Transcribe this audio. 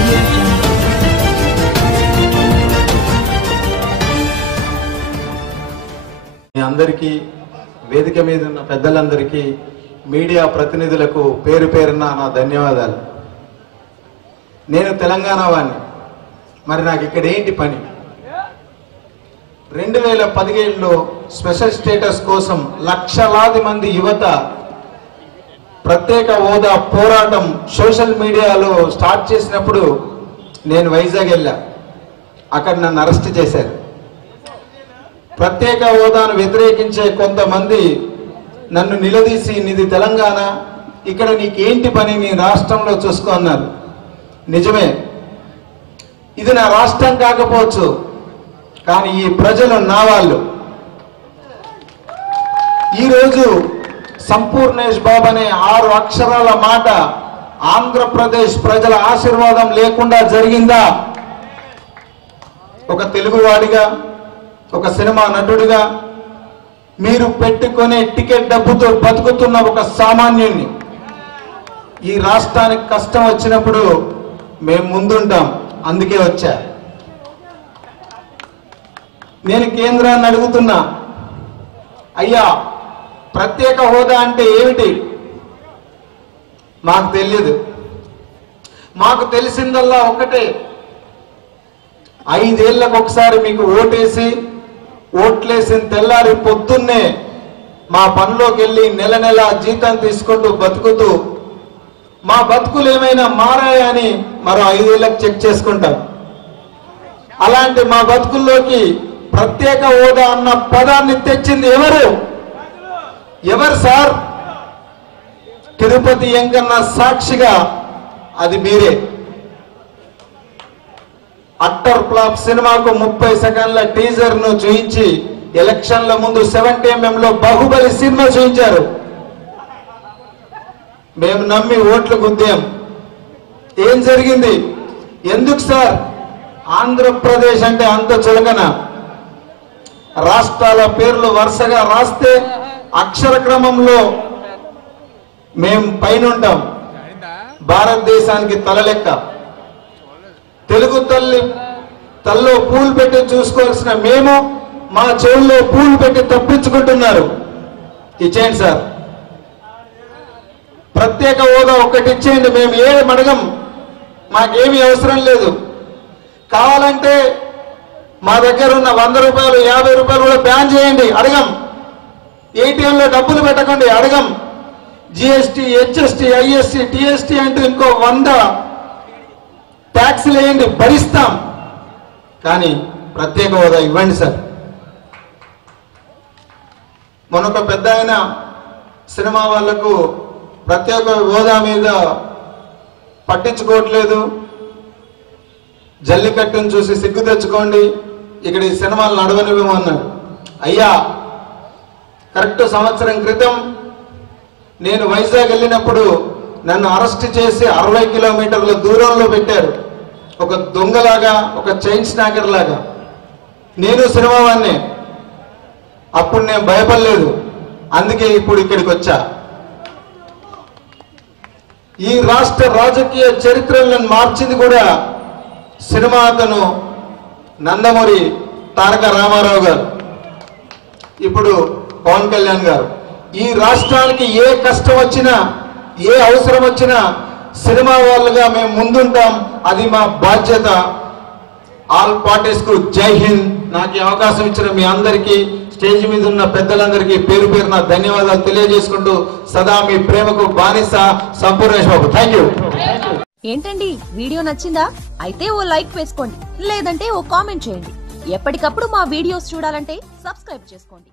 Audio Jungle. మీ అందరికీ వేదిక మీద ఉన్న పెద్దలందరికీ మీడియా ప్రతినిధులకు పేరు పేరున నా ధన్యవాదాలు. నేను తెలంగాణ వాడిని, మరి నాకు ఇక్కడ ఏంటి పని? 2017లో స్పెషల్ స్టేటస్ కోసం లక్షలాది మంది యువత ప్రత్యేక హోదా పోరాటం సోషల్ మీడియాలో స్టార్ట్ చేసినప్పుడు నేను వైజాగ్ వెళ్ళా. అక్కడ నన్ను అరెస్ట్ చేశారు. ప్రత్యేక హోదాను వ్యతిరేకించే కొంతమంది నన్ను నిలదీసి, నీది తెలంగాణ, ఇక్కడ నీకేంటి పని, నీ రాష్ట్రంలో చూసుకో అన్నారు. నిజమే, ఇది నా రాష్ట్రం కాకపోవచ్చు, కానీ ఈ ప్రజలు నా వాళ్ళు. ఈరోజు సంపూర్ణేష్ బాబు అనే 6 అక్షరాల మాట ఆంధ్రప్రదేశ్ ప్రజల ఆశీర్వాదం లేకుండా జరిగిందా? ఒక తెలుగువాడిగా, ఒక సినిమా నటుడిగా, మీరు పెట్టుకునే టికెట్ డబ్బుతో బతుకుతున్న ఒక సామాన్యుణ్ణి, ఈ రాష్ట్రానికి కష్టం వచ్చినప్పుడు మేము ముందుంటాం. అందుకే వచ్చా. నేను కేంద్రాన్ని అడుగుతున్నా, అయ్యా ప్రత్యేక హోదా అంటే ఏమిటి? మాకు తెలియదు. మాకు తెలిసిందల్లా ఒకటే, 5 ఏళ్లకు ఒకసారి మీకు ఓటేసి, ఓట్లేసిన తెల్లారి పొద్దున్నే మా పనిలోకి వెళ్ళి నెల నెల జీతం తీసుకుంటూ బతుకుతూ మా బతుకులు ఏమైనా మారాయా అని మరో 5 ఏళ్లకు చెక్ చేసుకుంటాం. అలాంటి మా బతుకుల్లోకి ప్రత్యేక హోదా అన్న పదాన్ని తెచ్చింది ఎవరు? ఎవరు సార్? తిరుపతి వెంకన్న సాక్షిగా అది మీరే. అట్టర్ ఫ్లాప్ సినిమాకు 30 సెకండ్ల టీజర్ ను చూయించి ఎలక్షన్ల ముందు 70mm లో బాహుబలి సినిమా చూయించారు. మేము నమ్మి ఓట్లు గుద్దాం. ఏం జరిగింది? ఎందుకు సార్ ఆంధ్రప్రదేశ్ అంటే అంత చులకన? రాష్ట్రాల పేర్లు వరుసగా రాస్తే అక్షర క్రమంలో మేము పైన ఉంటాం. భారతదేశానికి తలలెక్క. తెలుగు తల్లో పూలు పెట్టి చూసుకోవాల్సిన మేము మా చెవుల్లో పూలు పెట్టి తప్పించుకుంటున్నారు. ఇచ్చేయండి సార్, ప్రత్యేక హోదా ఒక్కటి ఇచ్చేయండి. మేము ఏమి అడగం, మాకేమీ అవసరం లేదు. కావాలంటే మా దగ్గర ఉన్న 100 రూపాయలు 50 రూపాయలు కూడా బ్యాన్ చేయండి, అడగం. ఏటీఎంలో డబ్బులు పెట్టకండి, అడగం. జిఎస్టీ, హెచ్ఎస్టీ, ఐఎస్టీ, టిఎస్టీ అంటూ ఇంకో 100 ట్యాక్స్లు వేయండి, భరిస్తాం. కానీ ప్రత్యేక హోదా ఇవ్వండి సార్. మొన్నొక పెద్ద ఆయన సినిమా వాళ్లకు ప్రత్యేక హోదా మీద పట్టించుకోవట్లేదు, జల్లికట్టును చూసి సిగ్గు తెచ్చుకోండి, ఇక్కడ ఈ సినిమాలు నడవనివ్వమన్నారు. అయ్యా, కరెక్ట్ సంవత్సరం క్రితం నేను వైజాగ్ వెళ్ళినప్పుడు నన్ను అరెస్ట్ చేసి 60 కిలోమీటర్ల దూరంలో పెట్టారు. ఒక దొంగలాగా, ఒక చైన్ స్నాకర్ లాగా. నేను సినిమా వాడినే. అప్పుడు నేను భయపడలేదు, అందుకే ఇప్పుడు ఇక్కడికి వచ్చా. ఈ రాష్ట్ర రాజకీయ చరిత్రలను మార్చింది కూడా సినిమా అతను నందమూరి తారక రామారావు గారు, ఇప్పుడు పవన్ కళ్యాణ్ గారు. ఈ రాష్ట్రానికి ఏ కష్టం వచ్చినా, ఏ అవసరం వచ్చినా సినిమా వాళ్ళుగా మేము ముందుంటాం. అది మా బాధ్యత. ఆల్ పార్టీస్ కు జై హింద్. నాకు ఈ అవకాశం ఇచ్చిన మీ అందరికీ, స్టేజ్ మీద ఉన్న పెద్దలందరికీ పేరు పేరున ధన్యవాదాలు తెలియజేసుకుంటూ సదా మీ ప్రేమకు బానిస సంపూర్ణేష్ బాబు. Thank you. ఏంటండి, వీడియో నచ్చిందా? అయితే ఓ లైక్ వేసుకోండి, లేదంటే ఓ కామెంట్ చేయండి. ఎప్పటికప్పుడు మా వీడియోస్ చూడాలంటే సబ్స్క్రైబ్ చేసుకోండి.